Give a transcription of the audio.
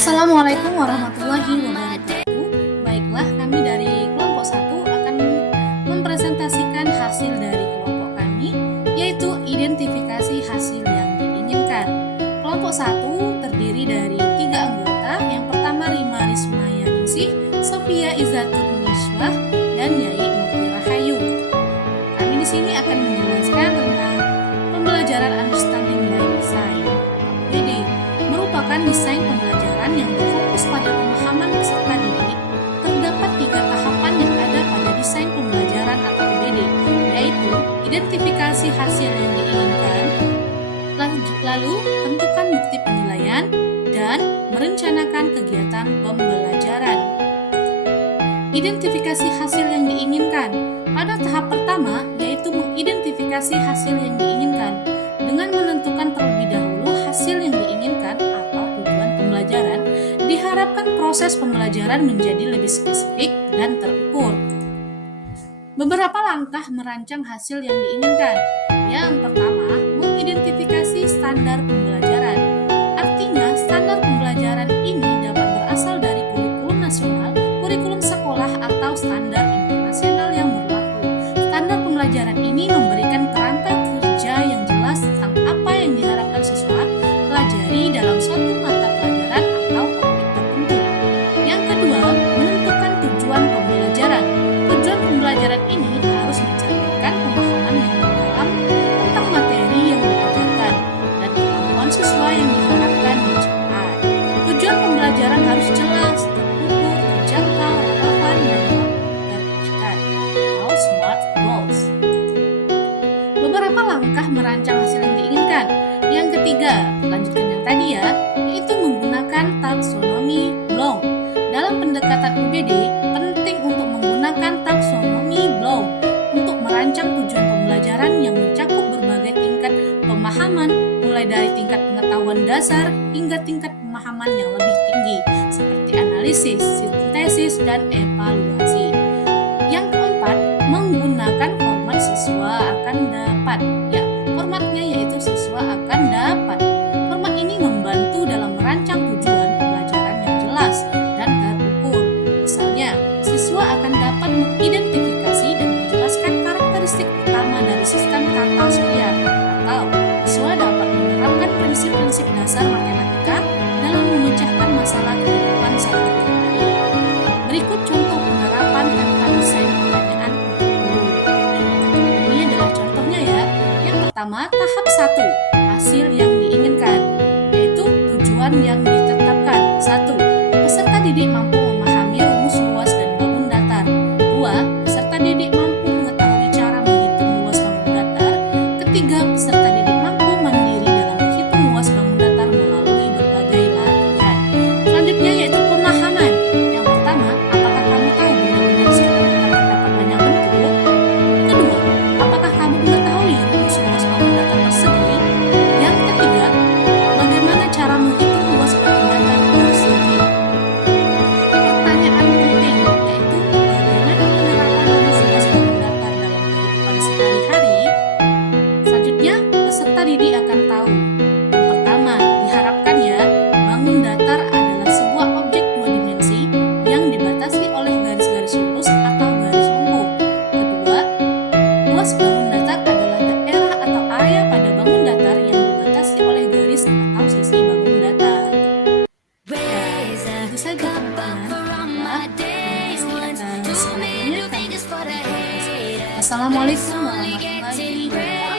Assalamualaikum warahmatullahi wabarakatuh. Baiklah, kami dari kelompok 1 akan mempresentasikan hasil dari kelompok kami, yaitu identifikasi hasil yang diinginkan. Kelompok 1 terdiri dari 3 anggota. Yang pertama Rima Rismayaningsih, Sofia Izzatul Miswah, dan Yai Mukti Rahayu. Kami di sini akan menjelaskan tentang pembelajaran Understanding by Design. Jadi, merupakan desain pembelajaran yang berfokus pada pemahaman peserta didik. Terdapat 3 tahapan yang ada pada desain pembelajaran atau UBD, yaitu identifikasi hasil yang diinginkan, lalu tentukan bukti penilaian, dan merencanakan kegiatan pembelajaran. Identifikasi hasil yang diinginkan. Pada tahap pertama, yaitu mengidentifikasi hasil yang diinginkan, dengan menentukan terlebih dahulu hasil yang diinginkan atau tujuan pembelajaran, diharapkan proses pembelajaran menjadi lebih spesifik dan terukur. Beberapa langkah merancang hasil yang diinginkan. Yang pertama, mengidentifikasi standar pembelajaran. Artinya, standar pembelajaran ini dapat berasal dari kurikulum nasional, kurikulum sekolah, atau standar internasional yang berlaku. Standar pembelajaran ini memberikan kerangka kerja yang jelas tentang apa yang diharapkan siswa pelajari dalam suatu mata pelajaran atau topik tertentu. Yang kedua, menentukan tujuan pembelajaran. Tujuan pembelajaran ini harus mencerminkan pemahaman yang mendalam tentang materi yang diajarkan dan kemampuan siswa yang diharapkan dicapai. Tujuan pembelajaran harus jelas, terukur, terjangkau, relevan, dan terwujudkan atau SMART goals. Beberapa langkah merancang hasil yang diinginkan. Yang ketiga, lanjutkan yang tadi ya, yaitu menggunakan taksonomi Bloom. Dalam pendekatan UBD, penting untuk menggunakan taksonomi Bloom untuk merancang tujuan pembelajaran yang mencakup berbagai tingkat pemahaman, mulai dari tingkat pengetahuan dasar hingga tingkat pemahaman yang lebih tinggi, seperti analisis, sintesis, dan evaluasi. Yang keempat, menggunakan format siswa akan dapat. Ya, formatnya yaitu siswa akan dapat. Format ini membantu dalam merancang tujuan pembelajaran yang jelas dan terukur. Misalnya, siswa akan dapat mengidentifikasi dan menjelaskan karakteristik utama dari sistem kata surya, atau siswa dapat menerapkan prinsip-prinsip dasar matematika dalam memecahkan masalah kehidupan sehari-hari. Berikut contoh penerapan tanpa desain pertanyaan untuk guru. Ini adalah contohnya ya. Yang pertama, tahap 1, hasil yang diinginkan, yaitu tujuan yang ditetapkan. 1. Peserta didik mampu memahami rumus luas dan bangun datar. 2. Peserta didik mampu mengetahui cara menghitung luas bangun datar. Ketiga, peserta didik mampu mandiri dalam menghitung luas bangun datar melalui berbagai latihan. Selanjutnya yaitu pemahaman. Yang pertama, apakah kamu tahu benda-benda di sekitar kita terdapat banyak bentuk? Kedua, apakah kamu mengetahui rumus luas bangun datar persegi? Yang ketiga, bagaimana cara menghitung luas bangun datar persegi? Pertanyaan penting yaitu bagaimana penerapan rumus luas bangun datar dalam kehidupan sehari-hari? Selanjutnya, peserta didik akan tahu. Yang pertama, diharapkan ya, bangun datar adalah sebuah objek 2 dimensi yang dibatasi oleh garis-garis lurus atau garis lengkung. Kedua, luas bangun datar adalah daerah atau area pada bangun datar yang dibatasi oleh garis atau sisi bangun datar. Ya, itu saja teman-teman. Terima kasih atas perhatiannya. Assalamualaikum warahmatullahi wabarakatuh.